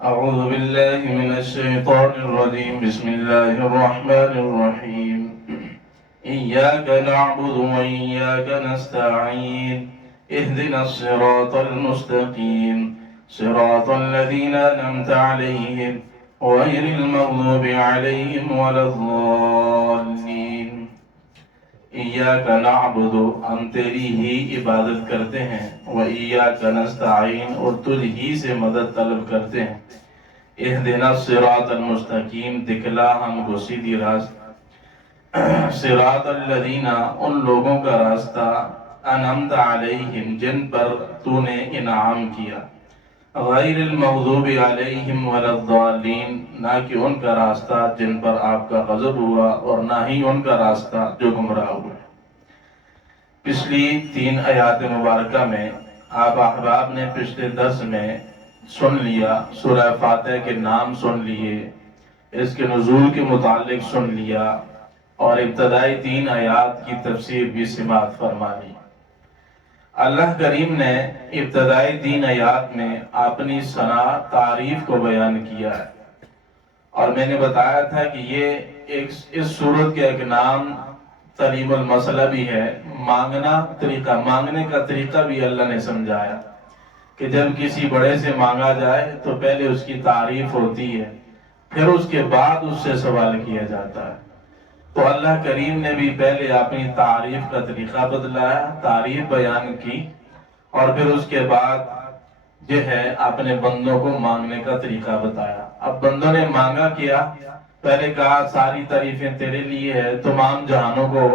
أعوذ بالله من الشيطان الرجيم. بسم الله الرحمن الرحيم. إياك نعبد وإياك نستعين. اهدنا الصراط المستقيم صراط الذين أنعمت عليهم غير المغضوب عليهم ولا الضالين. ایاک نعبد، ہم تیری ہی عبادت کرتے ہیں، وایاک نستعین، اور تجھ ہی سے مدد طلب کرتے ہیں۔ اہدنا الصراط المستقیم، دکھلا ہم کو سیدھی راستہ، صراط الذین، ان لوگوں کا راستہ، انعمت علیہم، جن پر تو نے انعام کیا، غیر المغضوب علیہم ولا الضالین، نہ کہ ان کا راستہ جن پر آپ کا غضب ہوا، اور نہ ہی ان کا راستہ جو گمراہ ہوئے۔ پچھلی 3 آیات مبارکہ میں آپ احباب نے پچھلے درس میں سن لیا، سورہ فاتحہ کے نام سن لیے، اس کے نزول کے متعلق سن لیا، اور ابتدائی 3 آیات کی تفسیر بھی سماعت فرما لی۔ اللہ کریم نے ابتدائی 3 آیات میں اپنی ثنا تعریف کو بیان کیا ہے، اور میں نے بتایا تھا کہ یہ اس سورت کا ایک نام تعلیم المسئلہ بھی ہے، مانگنے کا طریقہ بھی اللہ نے سمجھایا کہ جب کسی بڑے سے مانگا جائے تو پہلے اس کی تعریف ہوتی ہے، پھر اس کے بعد اس سے سوال کیا جاتا ہے۔ تو اللہ کریم نے بھی پہلے اپنی تعریف کا طریقہ بدلایا، تعریف بیان کی، اور پھر اس کے بعد جو ہے اپنے بندوں کو مانگنے کا طریقہ بتایا۔ اب بندوں نے مانگا کیا، پہلے کہا ساری تعریفیں تیرے لیے ہے، تمام جہانوں کو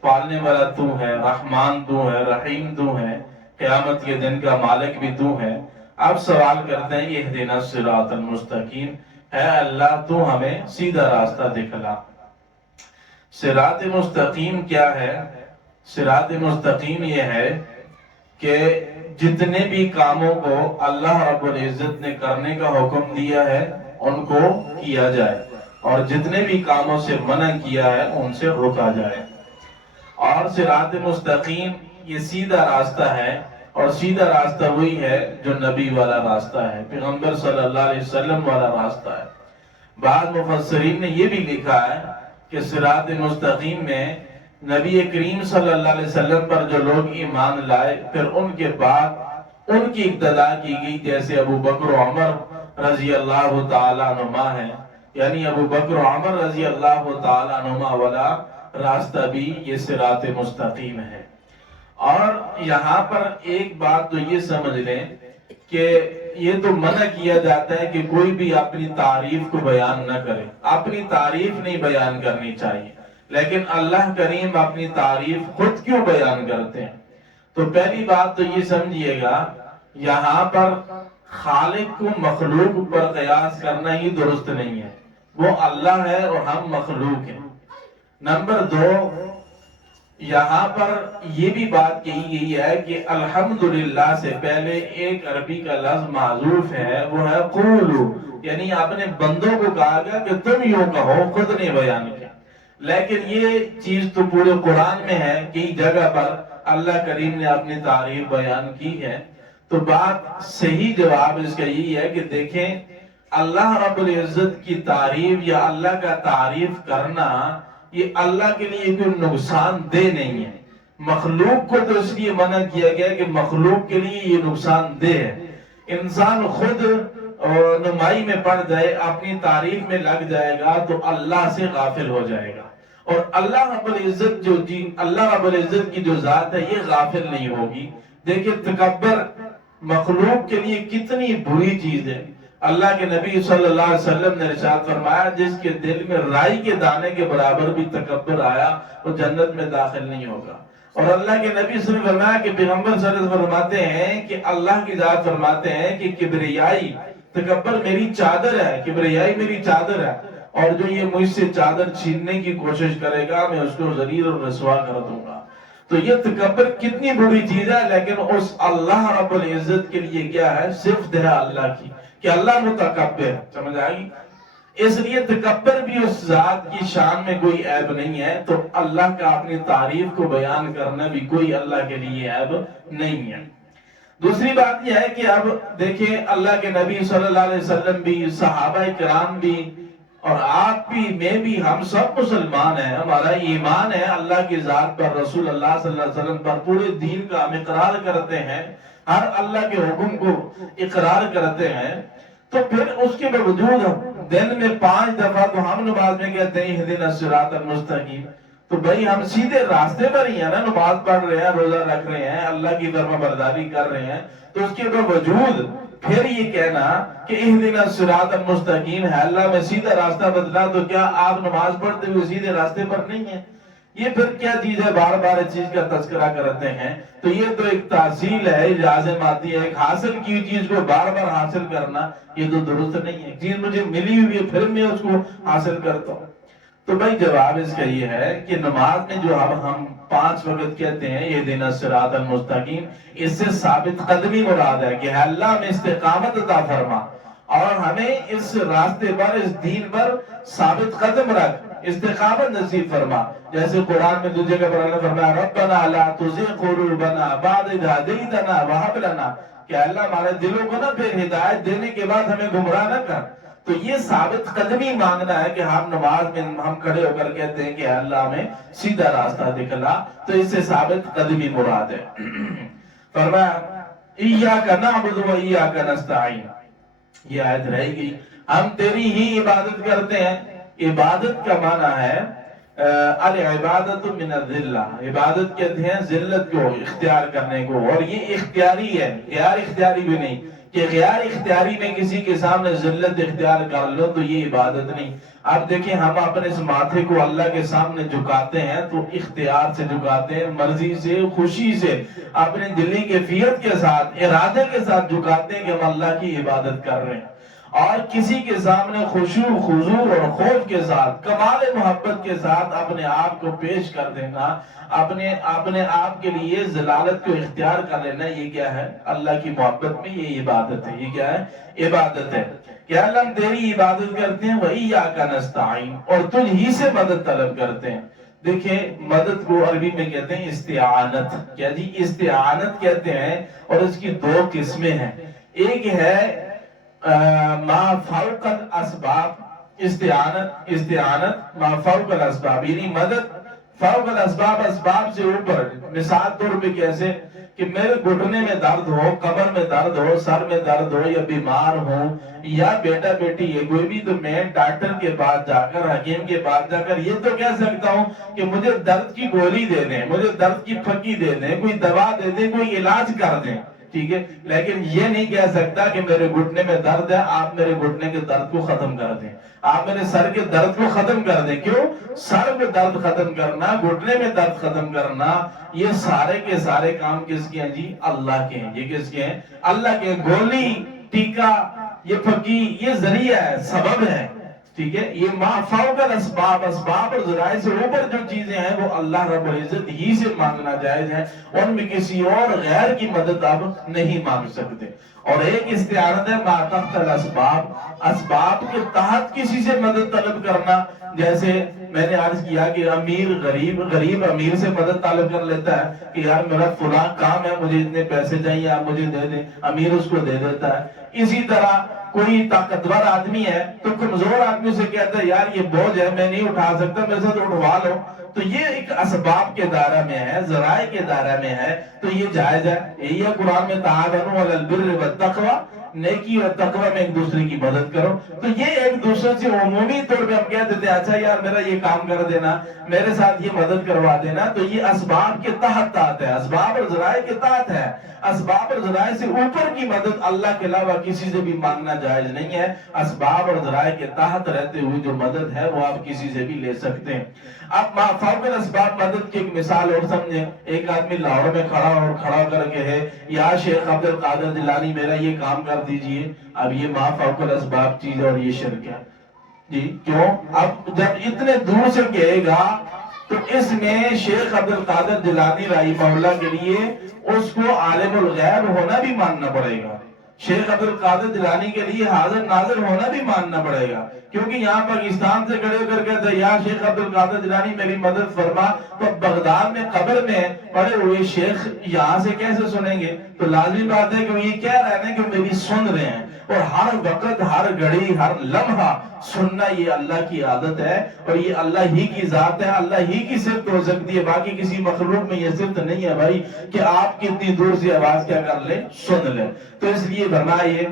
پالنے والا تو ہے، رحمان تو ہے، رحیم تو ہے، قیامت کے دن کا مالک بھی تو ہے۔ اب سوال کرتے ہیں اہدنا الصراط المستقیم، اے اللہ تو ہمیں سیدھا راستہ دکھلا۔ صراط مستقیم کیا ہے؟ صراط مستقیم یہ ہے کہ جتنے بھی کاموں کو اللہ رب العزت نے کرنے کا حکم دیا ہے ان کو کیا جائے، اور جتنے بھی کاموں سے منع کیا ہے ان سے روکا جائے۔ اور صراط مستقیم یہ سیدھا راستہ ہے، اور سیدھا راستہ وہی ہے جو نبی والا راستہ ہے، پیغمبر صلی اللہ علیہ وسلم والا راستہ ہے۔ بعض مفسرین نے یہ بھی لکھا ہے کہ صراط مستقیم میں نبی کریم صلی اللہ علیہ وسلم پر جو لوگ ایمان لائے، پھر ان کے بعد ان کی اقتداء کی گئی، جیسے ابو بکر و عمر رضی اللہ تعالیٰ عنہما ہیں، یعنی ابو بکر و عمر رضی اللہ تعالیٰ عنہما والا راستہ بھی یہ صراط مستقیم ہے۔ اور یہاں پر ایک بات تو یہ سمجھ لیں کہ یہ تو منع کیا جاتا ہے کہ کوئی بھی اپنی تعریف کو بیان نہ کرے، اپنی تعریف نہیں بیان کرنی چاہیے، لیکن اللہ کریم اپنی تعریف خود کیوں بیان کرتے ہیں؟ تو پہلی بات تو یہ سمجھیے گا، یہاں پر خالق کو مخلوق پر قیاس کرنا ہی درست نہیں ہے، وہ اللہ ہے اور ہم مخلوق ہیں۔ نمبر 2، یہاں پر یہ بھی بات کہی گئی ہے کہ الحمدللہ سے پہلے ایک عربی کا لفظ معذوف ہے، وہ ہے قولو، یعنی اپنے بندوں کو کہا گیا کہ تم یوں کہو، خود نے بیان کیا۔ لیکن یہ چیز تو پورے قرآن میں ہے، کئی جگہ پر اللہ کریم نے اپنی تعریف بیان کی ہے۔ تو بات صحیح جواب اس کا یہی ہے کہ دیکھیں، اللہ رب العزت کی تعریف یا اللہ کا تعریف کرنا یہ اللہ کے لیے کوئی نقصان دہ نہیں ہے۔ مخلوق کو تو اس لیے منع کیا گیا کہ مخلوق کے لیے یہ نقصان دہ ہے۔ انسان خود نمائی میں پڑ جائے، اپنی تعریف میں لگ جائے گا تو اللہ سے غافل ہو جائے گا، اور اللہ رب العزت کی جو ذات ہے یہ غافل نہیں ہوگی۔ دیکھیں تکبر مخلوق کے لیے کتنی بری چیز ہے۔ اللہ کے نبی صلی اللہ علیہ وسلم نے ارشاد فرمایا، جس کے دل میں رائی کے دانے کے برابر بھی تکبر آیا وہ جنت میں داخل نہیں ہوگا۔ اور اللہ کے نبی صلی اللہ علیہ وسلم نے فرمایا کہ پیغمبر صلی اللہ علیہ وسلم فرماتے ہیں کہ اللہ کی ذات فرماتے ہیں کہ کبریائی، تکبر میری چادر ہے، کبریائی میری چادر ہے، اور جو یہ مجھ سے چادر چھیننے کی کوشش کرے گا میں اس کو ذلیل اور رسوا کر دوں گا۔ تو یہ تکبر کتنی بری چیز ہے، لیکن اس اللہ رب العزت کے لیے کیا ہے؟ صفت ہے اللہ کی کہ اللہ متکبر، سمجھ آئی؟ اس لیے تکبر بھی اس ذات کی شان میں کوئی عیب نہیں ہے، تو اللہ کا اپنی تعریف کو بیان کرنا بھی کوئی اللہ کے لیے عیب نہیں ہے۔ دوسری بات یہ ہے کہ اب دیکھیں اللہ کے نبی صلی اللہ علیہ وسلم بھی، صحابہ کرام بھی، اور آپ بھی، میں بھی، ہم سب مسلمان ہیں، ہمارا ایمان ہے اللہ کی ذات پر، رسول اللہ صلی اللہ علیہ وسلم پر، پورے دین کا ہم اقرار کرتے ہیں، ہر اللہ کے حکم کو اقرار کرتے ہیں، تو پھر اس کے باوجود دن میں 5 دفعہ تو ہم نماز میں کہتے ہیں اہدنا الصراط المستقیم، تو بھائی ہم سیدھے راستے پر ہی ہیں نا، نماز پڑھ رہے ہیں، روزہ رکھ رہے ہیں، اللہ کی فرما برداری کر رہے ہیں، تو اس کے باوجود پھر یہ کہنا کہ اہدنا الصراط المستقیم ہے، اللہ میں سیدھا راستہ بدلا، تو کیا آپ نماز پڑھتے ہوئے سیدھے راستے پر نہیں ہیں؟ یہ پھر کیا چیز ہے؟ بار بار اس چیز کا تذکرہ کرتے ہیں، تو یہ تو ایک تحصیل ہے، لازم آتی ہے، ایک حاصل کی چیز کو بار بار حاصل کرنا، یہ تو درست نہیں ہے۔ چیز مجھے ملی ہوئی ہے پھر میں اس کو حاصل کرتا ہوں۔ تو بھائی جواب اس کا یہ ہے کہ نماز میں جو اب ہم 5 وقت کہتے ہیں یہ دن الصراط المستقیم، اس سے ثابت قدمی مراد ہے کہ اللہ میں استقامت عطا فرما اور ہمیں اس راستے پر، اس دین پر ثابت قدم رکھ، استقامت نصیب فرما۔ جیسے قرآن میں دوسری جگہ پر اللہ فرمایا ربنا لا تزغ قلوبنا بعد اذ ہدیتنا وہب لنا، کہ اللہ ہمارے دلوں کو نہ پھر ہدایت دینے کے بعد ہمیں گمراہ نہ کر۔ تو یہ ثابت قدمی مانگنا ہے کہ ہم نماز میں ہم کھڑے ہو کر کہتے ہیں کہ اللہ ہمیں سیدھا راستہ دکھلا، تو اس سے ثابت قدمی مراد ہے۔ فرمایا ایاک نعبد و ایاک نستعین، یہ آیت رہے گی، ہم تیری ہی عبادت کرتے ہیں۔ عبادت کا معنی ہے العبادت من الذلہ، عبادت کہتے ہیں ذلت کو اختیار کرنے کو، اور یہ اختیاری ہے، غیر اختیاری بھی نہیں، کہ غیر اختیاری میں کسی کے سامنے ذلت اختیار کر لو تو یہ عبادت نہیں۔ اب دیکھیں ہم اپنے اس ماتھے کو اللہ کے سامنے جھکاتے ہیں تو اختیار سے جھکاتے ہیں، مرضی سے، خوشی سے، اپنے دلی کیفیت کے ساتھ، ارادے کے ساتھ جھکاتے ہیں کہ ہم اللہ کی عبادت کر رہے ہیں۔ اور کسی کے سامنے خشوع، خضوع اور خوف کے ساتھ، کمال محبت کے ساتھ اپنے آپ کو پیش کر دینا، اپنے آپ کے لیے ذلالت کو اختیار کر لینا، یہ کیا ہے؟ اللہ کی محبت میں یہ عبادت ہے۔ یہ کیا ہے؟ عبادت ہے کہ اللہ ہم تیری عبادت کرتے ہیں، وَإِيَّاكَ نَسْتَعِينُ، اور تجھ ہی سے مدد طلب کرتے ہیں۔ دیکھیں مدد کو عربی میں کہتے ہیں استعانت، کیا جی؟ استعانت کہتے ہیں، اور اس کی 2 قسمیں ہیں۔ ایک ہے ما فوق الاسباب، استعانت ما فوق الاسباب، یعنی مدد فوق الاسباب، اسباب سے اوپر۔ مثال طور پہ کیسے کہ میرے گھٹنے میں درد ہو، کمر میں درد ہو، سر میں درد ہو، یا بیمار ہو، یا بیٹا بیٹی ہے کوئی بھی، تو میں ڈاکٹر کے پاس جا کر، حکیم کے پاس جا کر یہ تو کہہ سکتا ہوں کہ مجھے درد کی گولی دے دیں، مجھے درد کی پھکی دے دیں، کوئی دوا دے دیں، کوئی علاج کر دیں، ٹھیک ہے، لیکن یہ نہیں کہہ سکتا کہ میرے گھٹنے میں درد ہے، آپ میرے گھٹنے کے درد کو ختم کر دیں، آپ میرے سر کے درد کو ختم کر دیں۔ کیوں؟ سر میں درد ختم کرنا، گھٹنے میں درد ختم کرنا، یہ سارے کے سارے کام کس کے ہیں جی؟ اللہ کے ہیں۔ یہ کس کے ہیں؟ اللہ کے۔ گولی، ٹیکا، یہ پھکی، یہ ذریعہ ہے، سبب ہے، ٹھیک ہے۔ یہ ما فوق الاسباب، اسباب اور ذرائع سے اوپر جو چیزیں ہیں وہ اللہ رب العزت ہی سے مانگنا جائز ہے، ان میں کسی اور غیر کی مدد آپ نہیں مانگ سکتے۔ اور ایک استعانت ہے ما تحت الاسباب، اسباب کے تحت کسی سے مدد طلب کرنا، جیسے میں نے عرض کیا کہ امیر غریب امیر سے مدد طلب کر لیتا ہے کہ یار میرا فلاں کام ہے، مجھے اتنے پیسے چاہیے، آپ مجھے دے دیں، امیر اس کو دے دیتا ہے۔ اسی طرح کوئی طاقتور آدمی ہے تو کمزور آدمی سے کہتا ہے یار یہ بوجھ ہے میں نہیں اٹھا سکتا، میرے ساتھ اٹھوا لو، تو یہ ایک اسباب کے دائرہ میں ہے، ذرائع کے دائرہ میں ہے، تو یہ جائز ہے۔ یہی ہے قرآن میں تعاونوا علی البر والتقوی، نیکی اور تقوی میں ایک دوسرے کی مدد کرو۔ تو یہ ایک دوسرے سے عمومی طور پہ ہم کہہ دیتے ہیں اچھا یار میرا یہ کام کر دینا، میرے ساتھ یہ مدد کروا دینا، تو یہ اسباب کے تحت ہے، اسباب اور ذرائع کے تحت ہے۔ اسباب اور ذرائع سے اوپر کی مدد اللہ کے علاوہ کسی سے بھی مانگنا جائز نہیں ہے۔ اسباب اور ذرائع کے تحت رہتے ہوئے جو مدد ہے وہ آپ کسی سے بھی لے سکتے ہیں۔ اب ما فوق الاسباب مدد کی ایک مثال اور سمجھیں۔ ایک آدمی لاہور میں کھڑا کر کے ہے یا شیخ عبد القادر جیلانی میرا یہ کام کر دیجئے، اب یہ ما فوق الاسباب چیز اور یہ شرک ہے جی۔ کیوں؟ اب جب اتنے دور سے کہے گا تو اس میں شیخ عبد القادر جیلانی رحمہ اللہ کے لیے اس کو عالم الغیب ہونا بھی ماننا پڑے گا، شیخ عبد القادر جیلانی کے لیے حاضر ناظر ہونا بھی ماننا پڑے گا، کیونکہ یہاں پاکستان سے کھڑے کر کہتے ہیں یا شیخ عبد القادر جیلانی میری مدد فرما، تو بغداد میں قبر میں پڑے ہوئے شیخ یہاں سے کیسے سنیں گے؟ تو لازمی بات ہے کہ وہ یہ کہہ رہے ہیں کہ میری سن رہے ہیں، اور ہر وقت ہر گھڑی ہر لمحہ سننا یہ اللہ کی عادت ہے، اور یہ اللہ ہی کی ذات ہے، اللہ ہی کی صفت ہو سکتی ہے، باقی کسی مخلوق میں یہ صفت نہیں ہے بھائی کہ آپ کتنی دور سے آواز کیا کر لیں، سن لیں۔ تو اس لیے فرمائیے،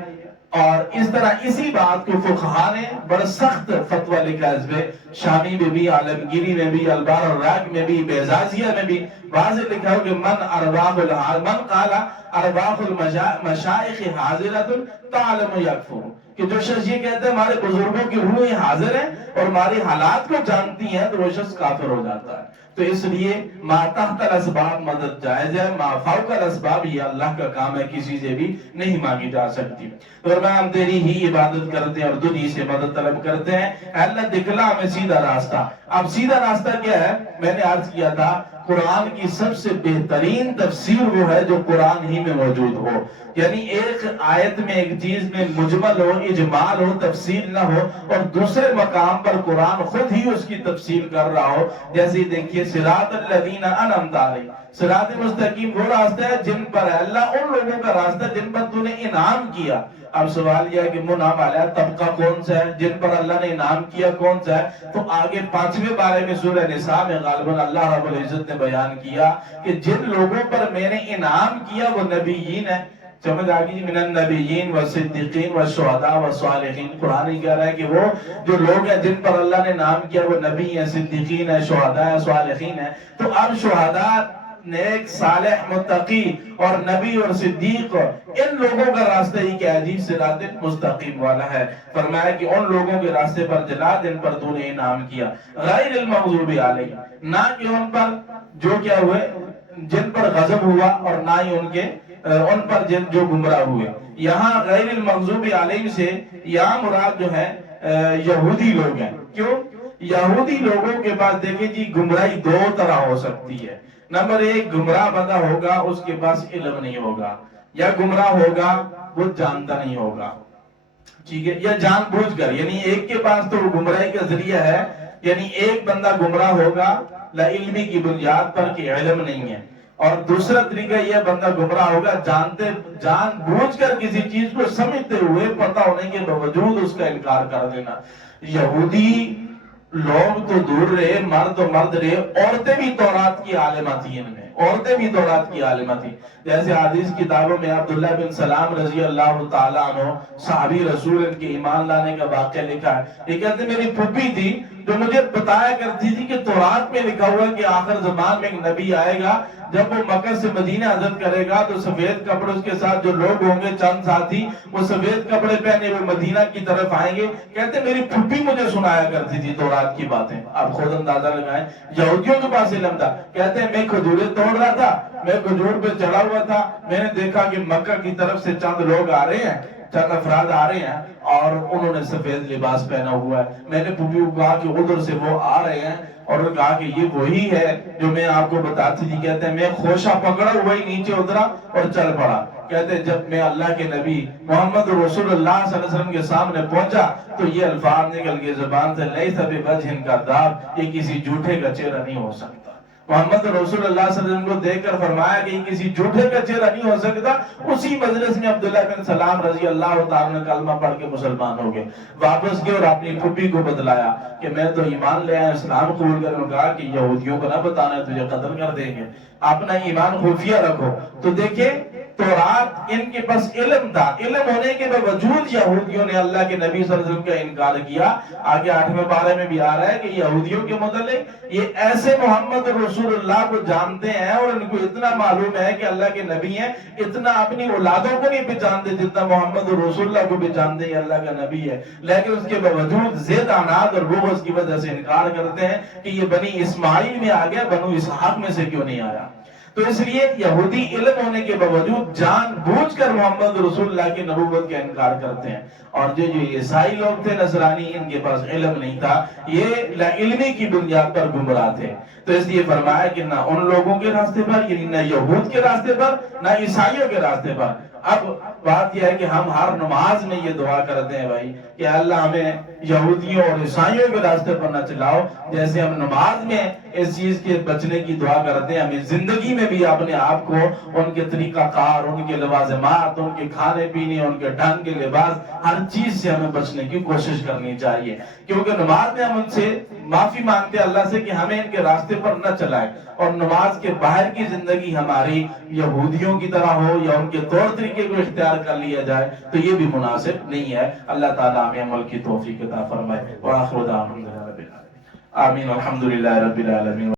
اور اس طرح اسی بات کو فقہا نے بڑا سخت فتویٰ لکھا ہے اس پہ، شامی میں بھی، عالمگیری میں بھی، البار الراق میں بھی، بیزازیہ میں بھی واضح لکھا ہو کہ من قال ارواح المشائخ حاضرۃ تعلم یکفر، کہ جو شخص یہ کہتے ہیں ہمارے بزرگوں کی روحیں حاضر ہیں اور ہماری حالات کو جانتی ہیں، تو وہ شخص کافر ہو جاتا ہے۔ تو اس لیے ما تحت الاسباب مدد جائز ہے، ما فوق الاسباب یہ اللہ کا کام ہے، کسی سے بھی نہیں مانگی جا سکتی۔ تو میں ہم تیری ہی عبادت کرتے ہیں اور تجھی سے مدد طلب کرتے ہیں، اے اللہ دکھلا ہمیں سیدھا راستہ۔ اب سیدھا راستہ کیا ہے؟ میں نے عرض کیا تھا قرآن کی سب سے بہترین تفسیر وہ ہے جو قرآن ہی میں موجود ہو، یعنی ایک آیت میں ایک چیز میں مجمل ہو، اجمال ہو، تفصیل نہ ہو، اور دوسرے مقام پر قرآن خود ہی اس کی تفصیل کر رہا ہو۔ جیسے دیکھیے صراط الذین انعمت علیہم، صراط مستقیم وہ راستہ ہے جن پر ہے اللہ، ان لوگوں کا راستہ جن پر تو نے انعام کیا۔ اب سوال یہ ہے کہ منعم علیہ طبقہ کون سا ہے؟ جن پر اللہ نے انعام کیا کون سا ہے؟ تو آگے 5ویں بارے میں سورہ نساء میں غالباً اللہ رب العزت نے بیان کیا کہ جن لوگوں پر میں نے انعام کیا وہ نبیین ہیں۔ سمجھ آگئی؟ من النبیین والصدیقین والشہداء والصالحین، قرآن ہی کہہ رہا ہے کہ وہ جو لوگ ہیں جن پر اللہ نے نام کیا وہ نبی ہیں، صدیقین ہیں، شہداء ہیں، صالحین ہیں۔ تو اب شہداء، نیک، صالح، متقی اور نبی اور صدیق، ان لوگوں کا راستہ ہی کیا ہے جی؟ صراط مستقیم والا ہے۔ فرمایا کہ ان لوگوں کے راستے پر جلا جن پر تو نے انعام کیا، غیر المغضوب علیہم، نہ کہ ان پر جو کیا ہوئے، جن پر غضب ہوا، اور نہ ہی ان پر جن جو گمراہ ہوئے۔ یہاں غیر المغضوب علیہم سے یہاں مراد جو ہے یہودی لوگ ہیں۔ کیوں؟ یہودی لوگوں کے پاس دیکھیں جی گمراہی دو طرح ہو سکتی ہے۔ نمبر ایک، گمراہ بندہ ہوگا اس کے پاس علم نہیں ہوگا، یا گمراہ ہوگا وہ جانتا نہیں ہوگا، ٹھیک ہے، یا جان بوجھ کر، یعنی ایک کے پاس تو گمراہی کا ذریعہ ہے، یعنی ایک بندہ گمراہ ہوگا لا علمی کی بنیاد پر کہ علم نہیں ہے، اور دوسرا طریقہ یہ بندہ گمراہ ہوگا جان بوجھ کر کسی چیز کو سمجھتے ہوئے پتہ ہونے کے باوجود اس کا انکار کر دینا۔ یہودی لوگ تو دور رہے، مرد و مرد رہے، عورتیں بھی تورات کی عالمہ تھی، ان میں عورتیں بھی تورات کی عالمہ تھی۔ جیسے حدیث کتابوں میں عبداللہ بن سلام رضی اللہ تعالیٰ عنہ صحابی رسول، ان کے ایمان لانے کا واقعہ لکھا ہے۔ یہ کہتے میری پھوپھی تھی جو مجھے بتایا کرتی تھی کہ تورات میں لکھا ہوا کہ آخر زمان میں ایک نبی آئے گا، جب وہ مکہ سے مدینہ ہجرت کرے گا تو سفید کپڑے اس کے ساتھ جو لوگ ہوں گے چند ساتھی، وہ سفید کپڑے پہنے ہوئے مدینہ کی طرف آئیں گے۔ کہتے میری پھوپھی مجھے سنایا کرتی تھی تورات کی باتیں۔ آپ خود اندازہ لگائیں، یہودیوں کے پاس علم تھا۔ کہتے ہیں میں کھجوریں توڑ رہا تھا، میں کھجور پہ چڑھا ہوا تھا، میں نے دیکھا کہ مکہ کی طرف سے چند لوگ آ رہے ہیں، چند افراد آ رہے ہیں، اور انہوں نے سفید لباس پہنا ہوا ہے۔ میں نے پھوپھی کو کہا کہ ادھر سے وہ آ رہے ہیں، اور انہوں نے کہا کہ یہ وہی ہے جو میں آپ کو بتاتی تھی۔ کہتے ہیں میں خوشہ پکڑا ہوا ہی نیچے اترا اور چل پڑا۔ کہتے ہیں جب میں اللہ کے نبی محمد رسول اللہ صلی اللہ علیہ وسلم کے سامنے پہنچا تو یہ الفاظ نکل کے زبان سے، لیس بوجہ کذاب، یہ کسی جھوٹے کا چہرہ نہیں ہو سکتا۔ محمد رسول اللہ صلی اللہ علیہ وسلم کو دیکھ کر فرمایا کہ یہ کسی جھوٹے کا چہرہ نہیں ہو سکتا۔ اسی مجلس میں عبداللہ بن سلام رضی اللہ تعالیٰ نے کلمہ پڑھ کے مسلمان ہو گئے، واپس گئے اور اپنی پھوپھی کو بتلایا کہ میں تو ایمان لے آیا، اسلام قبول کر۔ کہا کہ یہودیوں کو نہ بتانا ہے، تجھے قتل کر دیں گے، اپنا ایمان خفیہ رکھو۔ تو دیکھیں تورات ان کے پاس علم تھا، علم ہونے کے باوجود یہودیوں نے اللہ کے نبی صلی اللہ علیہ وسلم کا انکار کیا۔ آگے 8ویں بارے میں بھی آ رہا ہے کہ یہودیوں کے متعلق یہ ایسے محمد رسول اللہ کو جانتے ہیں اور ان کو اتنا معلوم ہے کہ اللہ کے نبی ہیں، اتنا اپنی اولادوں کو نہیں پہچانتے جتنا محمد رسول اللہ کو پہچانتے ہیں اللہ کا نبی ہے، لیکن اس کے باوجود ضد عناد اور بغض کی وجہ سے انکار کرتے ہیں کہ یہ بنی اسماعیل میں آ گیا، بنو اسحاق میں سے کیوں نہیں آیا۔ تو اس لیے یہودی علم ہونے کے باوجود جان بوجھ کر محمد رسول اللہ کی نبوت کا انکار کرتے ہیں، اور جو عیسائی لوگ تھے نصرانی، ان کے پاس علم نہیں تھا، یہ لا علمی کی بنیاد پر گمراہ تھے۔ تو اس لیے فرمایا کہ نہ ان لوگوں کے راستے پر، یعنی نہ یہود کے راستے پر، نہ عیسائیوں کے راستے پر۔ اب بات یہ ہے کہ ہم ہر نماز میں یہ دعا کرتے ہیں بھائی کہ اللہ ہمیں یہودیوں اور عیسائیوں کے راستے پر نہ چلاؤ، جیسے ہم نماز میں اس چیز کے بچنے کی دعا کرتے ہیں، ہمیں زندگی میں بھی اپنے آپ کو ان کے طریقہ کار، ان کے لوازمات، ان کے کھانے پینے، ان کے ڈھنگ کے لباس، ہر چیز سے ہمیں بچنے کی کوشش کرنی چاہیے، کیونکہ نماز میں ہم ان سے معافی مانگتے ہیں اللہ سے کہ ہمیں ان کے راستے پر نہ چلائے، اور نماز کے باہر کی زندگی ہماری یہودیوں کی طرح ہو یا ان کے طور طریقے کو اختیار کر لیا جائے تو یہ بھی مناسب نہیں ہے۔ اللہ تعالیٰ ہمیں عمل کی توفیق عطا فرمائے۔ وآخر دعوانا الحمدللہ رب العالمین، آمین، الحمدللہ رب العالمین۔